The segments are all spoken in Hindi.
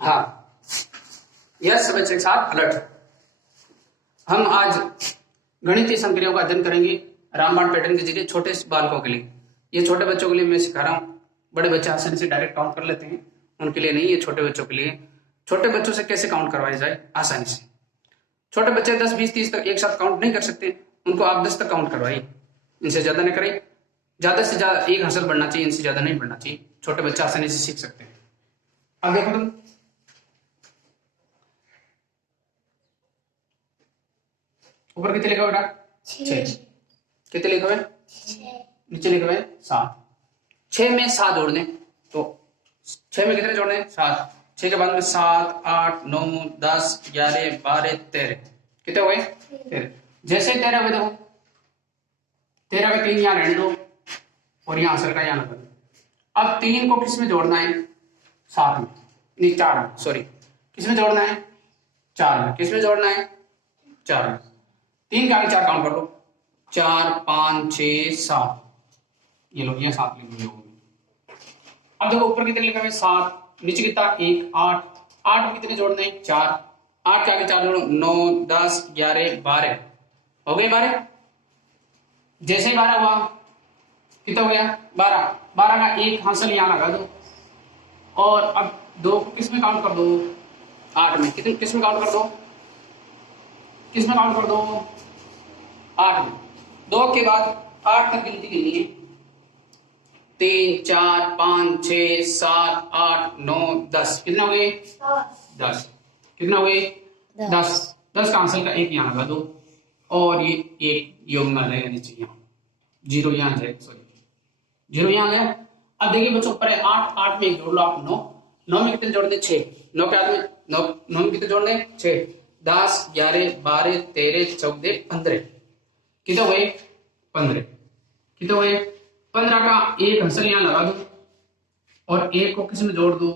हाँ, यस बच्चे के साथ अलर्ट। हम आज गणितीय संक्रियाओं का अध्ययन करेंगे रामबाण पैटर्न के जरिए छोटे बालकों के लिए। ये छोटे बच्चों के लिए मैं सिखा रहा हूँ, बड़े बच्चे आसानी से डायरेक्ट काउंट कर लेते हैं, उनके लिए नहीं, ये छोटे बच्चों के लिए। छोटे बच्चों से कैसे काउंट करवाया जाए आसानी से। छोटे बच्चे 10, 20, 30 तक एक साथ काउंट नहीं कर सकते, उनको आप 10 तक काउंट करवाइए, इनसे ज्यादा नहीं करें। ज्यादा से ज्यादा एक हासिल बढ़ना चाहिए, इनसे ज्यादा नहीं बढ़ना चाहिए। छोटे बच्चे आसानी से सीख सकते हैं। अब देखो तुम, ऊपर कितने लिखा बेटा? 6। कितने लिखा हुआ है? नीचे लिखा हुआ है 7। 6 में 7 जोड़ दें तो 6 में कितने जोड़ने? 7। 6 के बाद में 7, 8, 9, 10, 11, 12, 13। कितने हुए? 13। जैसे 13 हुए देखो, 13 में 3 यहाँ रहने दो और यहाँ आंसर का यहाँ लगा दो। अब 3 को किस में जोड़ना है? 7 में, नहीं 4 में, सॉरी। किस में जोड़ना है? 4 में। किस में जोड़ना है? 4 में। 3 के आगे 4 काउंट कर लो, 4, 5, 6, 7। ये लो, ये 7 लिख लो। अब देखो ऊपर कितने लिखा है? 7। नीचे कितना? 1, 8। 8 में कितने जोड़ने हैं? 4। 8 के आगे 4 जोड़ो, 9, 10, 11, 12। हो गए 12। जैसे ही 12 हुआ, कितना हो गया? 12। 12 का एक हासिल यहाँ लगा दो और अब 2 को किस में काउंट कर दो? 8 में। कितने किस में काउंट कर दो? किस में काउंट कर दो? 8 में। 2 के बाद 8 तक गिनती गिननी है। 3, 4, 5, 6, 7, 8, 9, 10। कितने हो गए? 10। कितने हो गए? 10। 10 का आंसर का एक यहाँ लगा दो और ये एक योग में आ जाएगा नीचे, यहाँ 0 यहाँ जाए, सॉरी 0 यहाँ आ गया। अब देखिए बच्चों, ऊपर है 8, 8 में एक जोड़ लो आप 9। 9 में कितने जोड़ने? 6। 9 के बाद में 9 में कितने जोड़ने? 6, 10, 11, 12, 13, 14, 15। कितने हुए? 15। कितने हुए? 15 का एक हासिल यहाँ लगा दो और 1 को किस में जोड़ दो?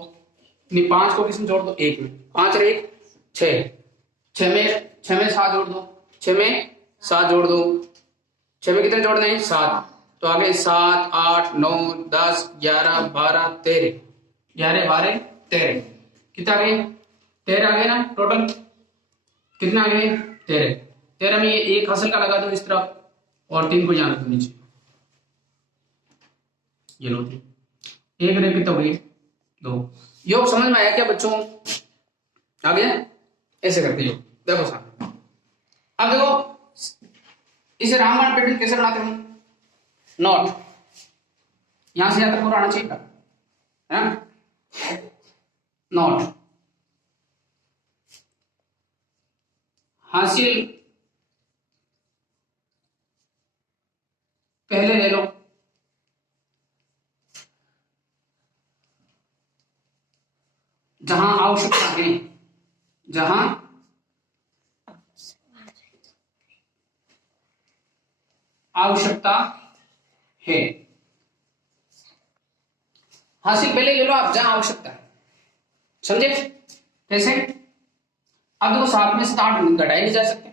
नहीं, 5 को किस में जोड़ दो? 1 में। 5 और 1 6। 6 में 7 जोड़ दो। 6 में 7 जोड़ दो। 6 में कितने जोड़ने हैं? 7। तो आगे 7, 8, 9, 10, 11, 12, 13। 11, 12, 13। कितना आ गए? 13 आ गए ना टोटल। कितना आ गए? 13। 13 में ये एक हासिल का लगा दो इस तरफ और 3 को यहाँ रख दो नीचे। ये लो 3। एक रे कितना हो गई? 2। योग समझ में आया क्या बच्चों? आ गया? ऐसे करते योग। देखो सामने, अब देखो इसे रामबाण पैटर्न कैसे बनाते हैं? नॉट यहां से यहां तक पूरा आना चाहिए है? नॉट हासिल पहले ले लो, जहां आवश्यकता है, जहां आवश्यकता है। हासिल पहले ले लो आप जहां आवश्यकता है, समझे? कैसे? अब देखो 7 में से 8 घटाए नहीं जा सकते,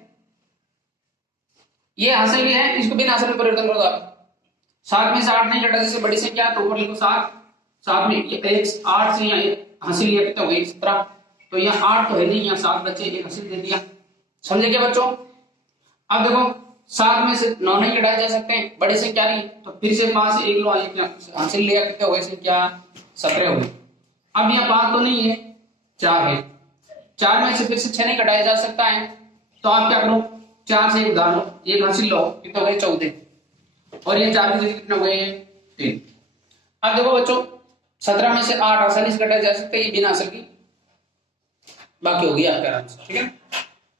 ये हासिल भी है, इसको बिना हासिल में परिवर्तन करो आप। 7 में से 8 नहीं घटा, जैसे बड़ी संख्या तो ऊपर लिखो 7। 7 में ये 8 से यहाँ हासिल लिया कितना हो गया? 17। तो यहाँ 8 तो है नहीं, यहाँ 7 बच्चे एक हासिल दे दिया। समझे क्या बच्चों? अब देखो 7 में से 9 नहीं घटाए जा सकते हैं, बड़ी संख्या नहीं, तो फिर से 5 से 1 लो, हासिल लिया कितना हो गया? संख्या 17 हो गई। अब यहाँ 5 तो नहीं है, 4 है। 4 में से फिर से 6 नहीं घटाया जा सकता है, तो आप क्या करो? 4 से 1 उधार लो, एक हासिल लो, कितना हो गए? 14। और ये 4 की जगह कितना हो गए? 3। अब देखो बच्चों 17 में से 8 आसानी से घटाया जा सकता है, ये बिना हासिल की बाकी होगी आपके आराम से, ठीक है?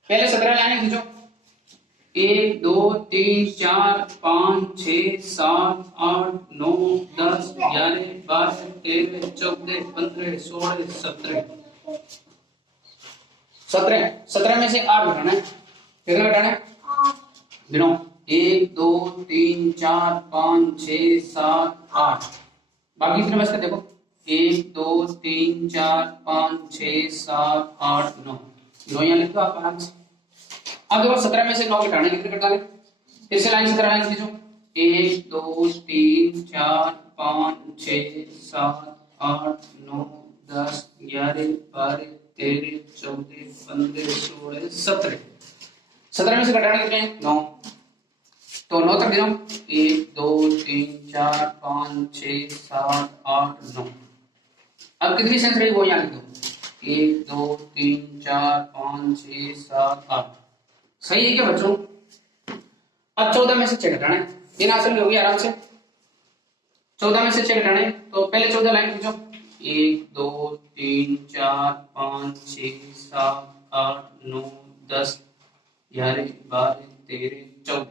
पहले 17 लाइनें खींचो। 1, 2, 3, 4, 5, 6, 7, 8, 9, 10, 11, 12, 13, 14, 15, 16, 17। 17 में से 8 घटाना है, कितना घटाना है? गिनो। 1, 2, 3, 4, 5, 6, 7, 8। बाकी कितने बचते देखो? 1, 2, 3, 4, 5, 6, 7, 8, 9। 9 यहाँ लिख दो आप आराम से। अब देखो 17 में से 9 घटाने, कितने घटाने? फिर से लाइन 17 लाइन खींचो। 1, 2, 3, 4, 5, 6, 7, 8, 9, 10 11 12 13 14 15 16 17 17 में से घटाने कितने 9 तो 9 तक गिनो 1 2 3 4 5 6 7 8 9 अब कितनी सेंस रही वो यहाँ लिख दो 1 2 3 4 5 6 7 8 सही है क्या बच्चों। अब 14 में से 6 घटाना है बिना असल में होगी आराम से 14 में से 6 घटाने तो पहले 14 लाइन खींचो 1 2 3 4 5 6 7 8 9 10 11 12 13 14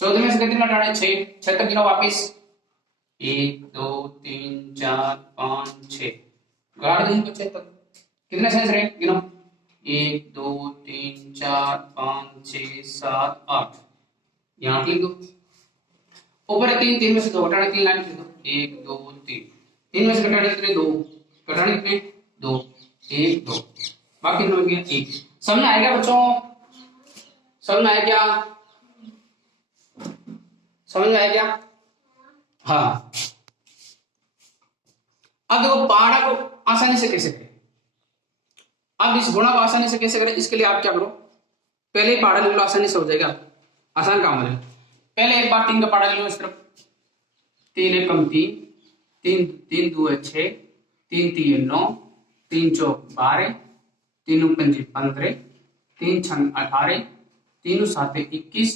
14 में से कितने घटाने 6 तक गिनो वापिस 1 2 3 4 5 6 गाड़ दो इनको 6 तक कितने सेंस रहे गिनो 1 2 3 4 5 6 7 8 यहाँ लिख दो ऊपर है 3 3 में से 2 घटाने 3 लाइन लिख दो 1 2 3 3 में से घटाने कितने 2 घटाने कितने 2 1 2 बाकी हो गया 1 समझ में आएगा बच्चों समझ में आया क्या समझ में आया क्या हाँ। अब देखो पहाड़ा को आसानी से कैसे करें अब इस गुणा को आसानी से कैसे करें इसके लिए आप क्या करो पहले ही पहाड़ा लिख लो आसानी से हो जाएगा आसान काम है पहले एक बार 3 का पहाड़ा ले लो इस तरफ 3 एक कम 3 3 3 2 है 6 3 3 9 3 चौक 12 3 पंजे 15 3 छंग 18 3 7 21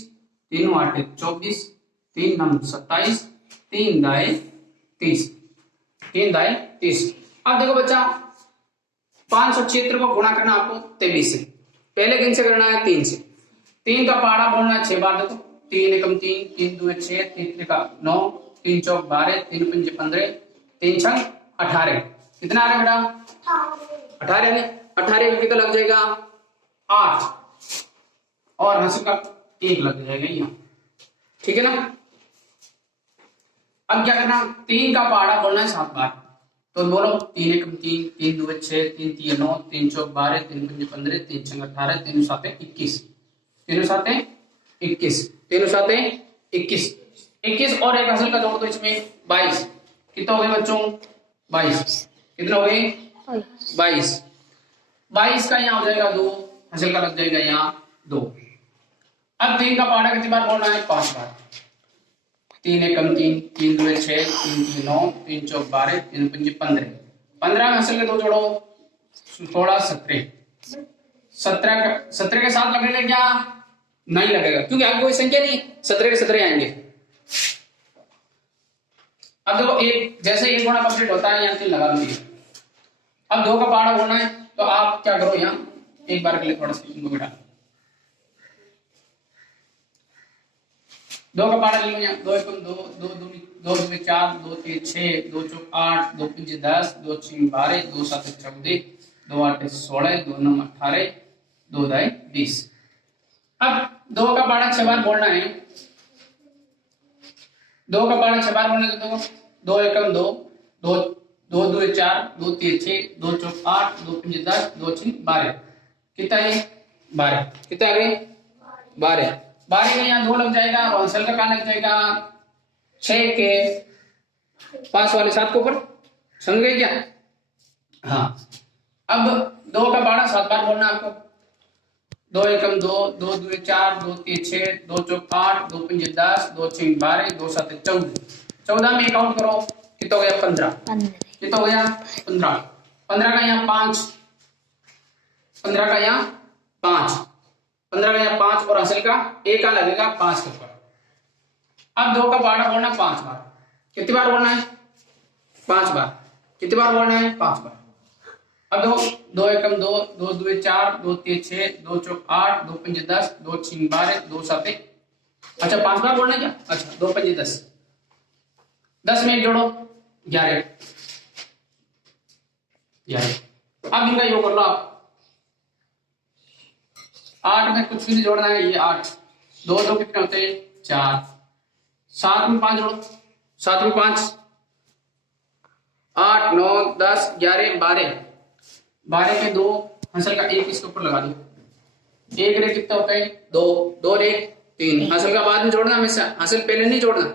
3 8 24 3 9 27 3 दाए 30 3 दाए 30। अब देखो बच्चा 576 को गुणा करना आपको 23 से पहले किन से करना है 3 से 3 का पहाड़ा बोलना है 6 बार देखो 3 एकम 3 3 2 6 3 3 का 9 3 चौक 12 3 पंजे 15 3 छंग 18 कितना आ रहा है बेटा 18 ने 18 में कितना लग जाएगा 8 और हंस का 1 लग जाएगा यहाँ ठीक है ना। अब क्या करना 3 का पहाड़ा बोलना है 7 बार तो बोलो 3 एकम 3 3 2 6 3 3 9 3 चौक 12 3 पंजे 15 3 छंग 18 3 7 21 3 7 21 3 7 21 21 और एक हंसल का जोड़ दो इसमें 22 कितना हो गए बच्चों 22 कितना हो गए 22 22 का यहाँ हो जाएगा 2 हंसल का लग जाएगा यहाँ 2। अब 3 का पहाड़ा कितनी बार बोलना है 5 बार 3 एकम 3 3 2 6 3 3 9 3 चौक 12 3 पंजे 15 15 में हंसल के 2 जोड़ो 16 17 के साथ लगेगा क्या नहीं लगेगा क्योंकि आगे कोई संख्या नहीं 17 के 17 आएंगे। अब देखो एक जैसे एक गुणा कंप्लीट होता है यहाँ 3 लगा दीजिए। अब 2 का पहाड़ा बोलना है तो आप क्या करो यहाँ एक बार के लिए थोड़ा सा इनको बिठा 2 का पहाड़ा ले लो यहाँ 2 एकम 2 2 2 2 4 2 3 6 2 चौक 8 2 पंजे 10 2 6 12 2 7 14 2 8 16 2 9 18 2 दाए 20। अब 2 का पहाड़ा 6 बार बोलना है 2 का पहाड़ा 6 बार बोलना है तो 2 एकम 2 2 2 2 4 2 3 6 2 चौक 8 2 पंजे 10 2 6 12 कितना है 12 कितना आ गए 12 12 में यहाँ 2 लग जाएगा और हंसल का कहाँ लग जाएगा 6 के 5 वाले 7 के ऊपर समझ गए क्या हाँ। अब 2 का पहाड़ा 7 बार बोलना आपको 2 एकम 2 2 2 4 2 3 6 2 चौक 8 2 पंजे 10 2 6 12 2 7 14 14 में काउंट करो कितना हो गया 15 कितना हो गया 15 15 का यहाँ 5 15 का यहाँ 5 15 का यहाँ 5 और हंसल का 1 का लगेगा 5 के ऊपर। अब 2 का पहाड़ा बोलना 5 बार कितनी बार बोलना है 5 बार कितनी बार बोलना है 5 बार। अब देखो 2 एकम 2 2 2 4 2 3 6 2 चौक 8 2 पंजे 10 2 6 12 2 7 अच्छा 5 बार बोलना है क्या अच्छा 2 पंजे 10 10 में 1 जोड़ो 11 अब इनका योग कर लो आप 8 में कुछ भी नहीं जोड़ना है ये 8 2 2 कितने होते हैं 4 7 में 5 जोड़ो 7 में 5 8 9 10 11 12 12 के 2 हंसल का 1 इसके ऊपर लगा दो 1 रे कितना होता है 2 2 रे 3 हंसल का बाद में जोड़ना हमेशा हंसल पहले नहीं जोड़ना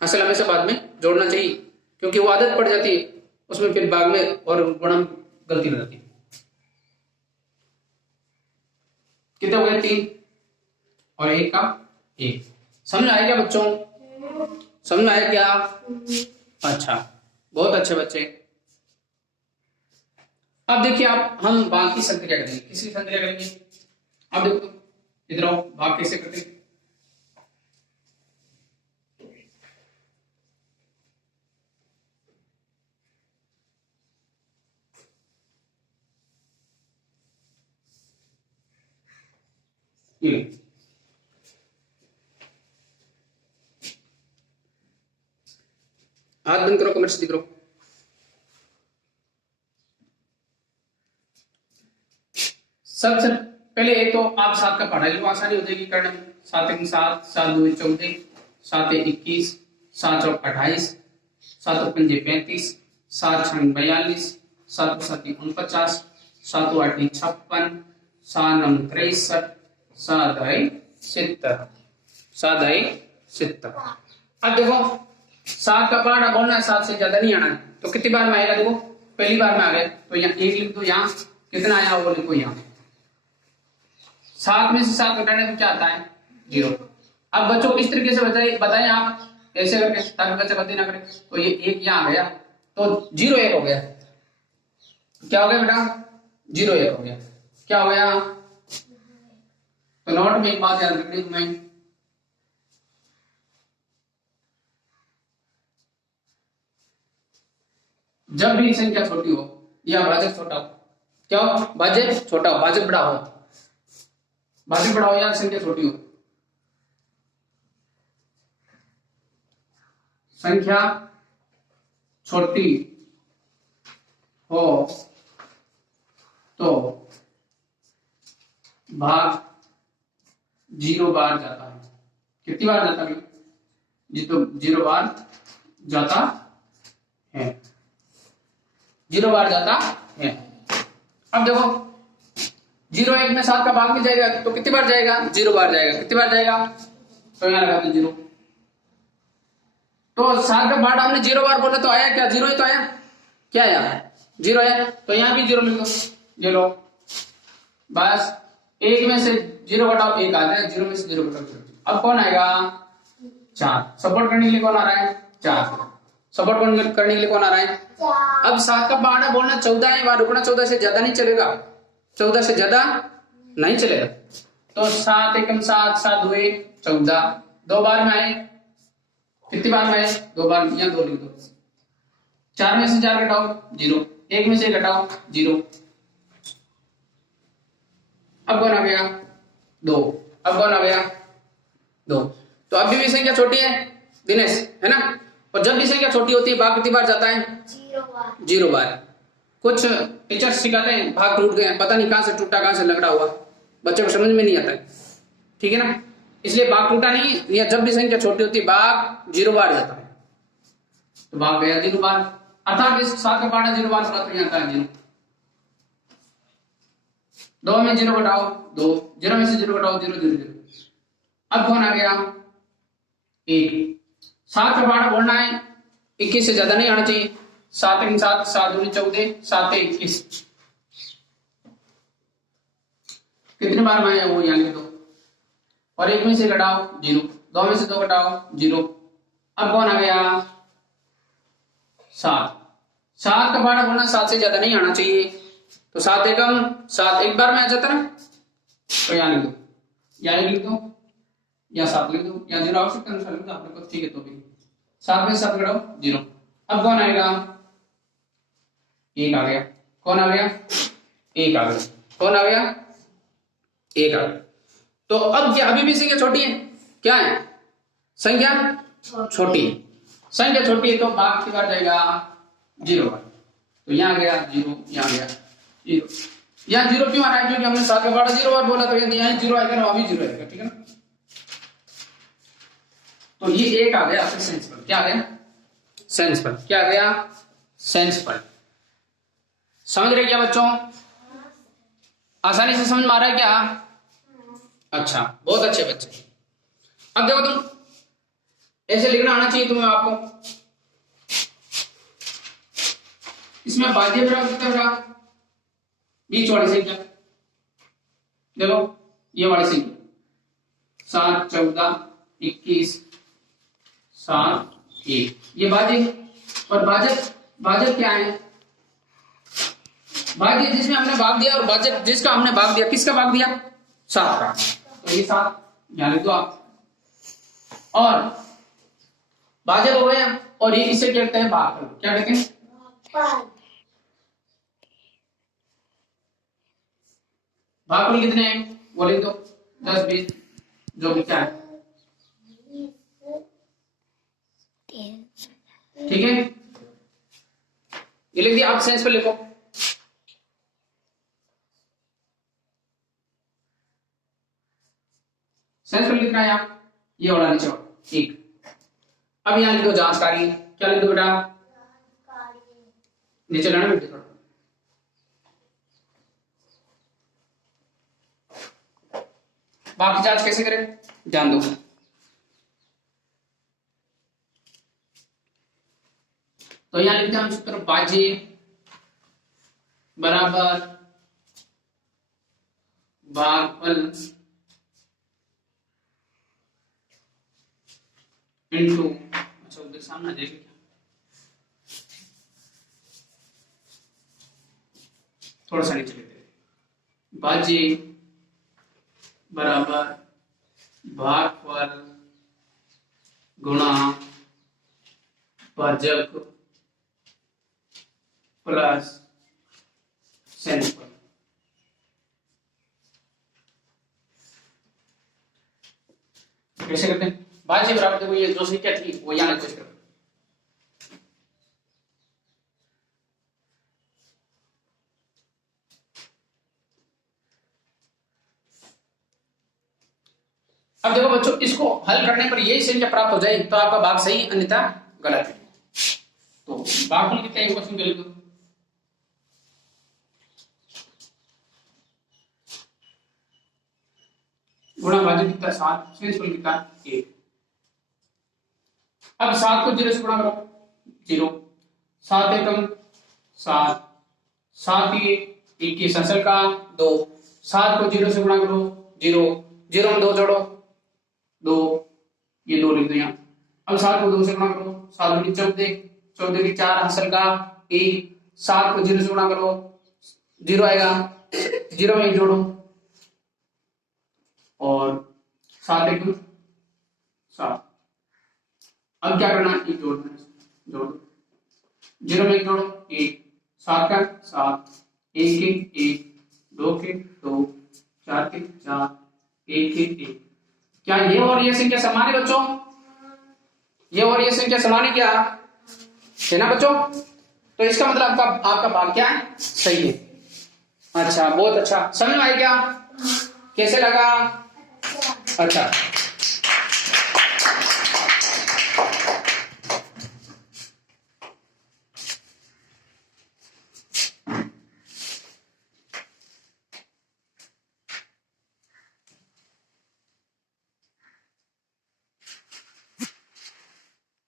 हंसल हमेशा बाद में जोड़ना चाहिए क्योंकि वो आदत पड़ जाती है उसमें फिर भाग में और गुणन गलती हो जाती है। कितने हो गए? 3 और 1 का 1। समझ में आया क्या बच्चों? समझ में आया क्या? अच्छा, बहुत अच्छे बच्चे। अब देखिए आप, हम भाग की संक्रिया करेंगे। किसकी संक्रिया करेंगे? अब देखो तो इधर आओ, भाग कैसे करते हैं? ये हाथ बंद करो, कमेंट्स दिख रहा। सबसे पहले एक तो आप 7 का पढ़ा लो, आसानी हो जाएगी करने में। 7 1 7, 7 2 14, 7 1 21, 7 4 28, 7 5 35, 7 6 42, 7 7 49, 7 8 56, 7 9 63, 7 70, 7 70। अब देखो 7 का पहाड़ा बोलना है, 7 से ज्यादा नहीं आना है। तो कितनी बार में आएगा? देखो पहली बार में आ गया तो यहाँ 1 लिख दो, यहाँ कितना आया वो लिखो। यहाँ 7 में से 7 घटाने तो क्या आता है? 0। अब बच्चों इस तरीके से बताएं आप ऐसे करके, ताकि बच्चा गलती ना करे। तो ये 1 यहाँ आ गया तो 0 1 हो गया। क्या हो गया बेटा? 0 1 हो गया। क्या हो गया? तो नोट में एक बात याद रखनी तुम्हें, जब भी संख्या छोटी हो या भाजक छोटा हो, क्या हो? भाजक छोटा हो, भाजक बड़ा हो। भाजक बड़ा हो या संख्या छोटी हो, संख्या छोटी हो तो भाग 0 बार जाता है। कितनी बार जाता है? जी तो 0 बार जाता है, 0 बार जाता है। अब देखो 0 1 में 7 का भाग भी जाएगा तो कितनी बार जाएगा? 0 बार जाएगा। कितनी बार जाएगा? तो यहाँ लगा दो 0। तो 7 का भाग हमने 0 बार बोला तो आया क्या? 0 ही तो आया। क्या आया? 0 आया। तो यहाँ भी 0 लिख दो। 0 बस 1 में से 0 घटाओ 1 आ जाए, 0 में से 0 घटाओ 0। अब कौन आएगा? 4। सपोर्ट करने के लिए कौन आ रहा है? 4। सपोर्ट करने के लिए कौन आ रहा है? अब 7 का पहाड़ा बोलना 14 है, वहां रुकना 14 से ज्यादा नहीं चलेगा, 14 से ज्यादा नहीं चलेगा। तो 7 1 7, 7 2 14, 2 बार में आए। कितनी बार में आए? 2 बार। यहाँ 2 लिख दो। 4 में से 4 घटाओ 0, 1 में से घटाओ 0। अब कौन आ गया? 2। अब कौन आ गया? 2। तो अभी भी संख्या छोटी है दिनेश, है ना? और जब भी संख्या छोटी होती है भाग कितनी बार जाता है? 0 बार। कुछ टीचर्स सिखाते हैं भाग टूट गए, पता नहीं कहां से टूटा, कहां से लगड़ा हुआ, बच्चे को समझ में नहीं आता है। ठीक है ना? इसलिए भाग टूटा नहीं, या जब भी संख्या छोटी होती है भाग 0 बार जाता है। तो भाग गया 0 बार, अर्थात इस 7 का पहाड़ा 0 बार होगा तो यहाँ आता है 0। 2 में 0 घटाओ 2, 0 में से 0 घटाओ 0 0 0। अब कौन आ गया? 1। 7 का पहाड़ा बोलना है 21 से ज्यादा नहीं आना चाहिए। 7 1 7, 7 2 14, 7 21। कितने बार में आया वो यहाँ लिख दो। और 1 में से घटाओ 0, 2 में से 2 घटाओ 0। अब कौन आ गया? 7। 7 का पहाड़ा बोलना 7 से ज्यादा नहीं आना चाहिए। तो 7 एकम 7 एक बार में आ जाता ना, तो यहाँ लिख दो, यहाँ लिख दो, या 7 लिख दो, या 0 आवश्यकता अनुसार लिख दो आपने को, ठीक है। तो भी 7 में से 7 घटाओ 0। अब कौन आएगा? 1 आ गया। कौन आ गया? 1 आ गया। कौन आ गया? 1 आ गया। तो अब क्या अभी भी संख्या छोटी है? क्या है? संख्या छोटी है। संख्या छोटी है तो भाग कितनी बार जाएगा? 0 बार। तो यहाँ गया 0, यहाँ गया 0। यहाँ 0 क्यों आ रहा है? क्योंकि हमने 7 का पहाड़ा 0 बार बोला, तो यहाँ 0 आएगा, वहां भी 0 आएगा। ठीक है ना? तो ये 1 आ गया आपके सेंस पर। क्या आ गया? सेंस पर। क्या आ गया? सेंस पर। समझ रहे क्या बच्चों? आसानी से समझ में आ रहा है क्या? अच्छा, बहुत अच्छे बच्चे। अब देखो तुम ऐसे लिखना आना चाहिए तुम्हें, आपको इसमें भाज्य बराबर कितना बड़ा, बीच वाली संख्या देखो, ये वाली संख्या 7 14 21 7 1, ये भाज्य। और भाजक, भाजक क्या है, भाज्य जिसमें हमने भाग दिया और भाजक जिसका हमने भाग दिया, किसका भाग दिया, 7 का, तो ये 7 ध्यान रख दो आप। और भाजक हो गया, और ये इसे कहते हैं भाग, क्या कहते हैं, भागफल कितने हैं वो लिख दो, 10 20, जो भी क्या है, ठीक है, ये लिख दिया। आप सेंस पे लिखो, सेंस पे लिखना है आप, ये वाला नीचे वाला, ठीक। अब यहां लिख दो जांचकारी, क्या लिख दो बेटा, नीचे लाना बेटे थोड़ा, भाग की जांच कैसे करें ध्यान दो। तो यहां लिखते हैं हम सूत्र, भाज्य बराबर भागफल इनटू, अच्छा उधर सामने आ जाएगा क्या, थोड़ा सा नीचे लेते हैं, भाज्य बराबर भागफल गुणा भाजक प्लस सेंसफल। कैसे करते हैं, भाज्य बराबर, देखो ये जो संख्या थी वो यहां लिखो, करो। अब देखो बच्चों, इसको हल करने पर यही संख्या प्राप्त हो जाए तो आपका भाग सही, अन्यथा गलत है। तो भागफल कितना है क्वेश्चन लिख दो, गुणा भाज्य कितना 7, सेंसफल कितना 1। अब 7 को 0 से गुणा करो, 0, 7 एकम 7, 7 21 अंशल का 2, 7 को 0 से गुणा करो 0, 0 में 2 जोड़ो 2, ये 2 लिख दो यहाँ। अब 7 को 2 से गुणा करो, 7 की 14, 14 की 4 अंशल का 1, 7 को 0 से गुणा करो 0 आएगा, 0 में 1 जोड़ो, और 7 एकम 7। अब क्या करना है, एक जोड़ना है, जोड़ दो, 0 में 1 जोड़ो 1, 7 का 7, 1 के 1, 2 के 2, 4 के 4, 1 के 1। क्या ये और ये संख्या समान है बच्चों, ये और ये संख्या समान है क्या है ना बच्चों, तो इसका मतलब आपका भाग क्या है, सही है। अच्छा, बहुत अच्छा, समझ में आई क्या, कैसे लगा, अच्छा।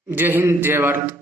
जय हिंद जय भारत।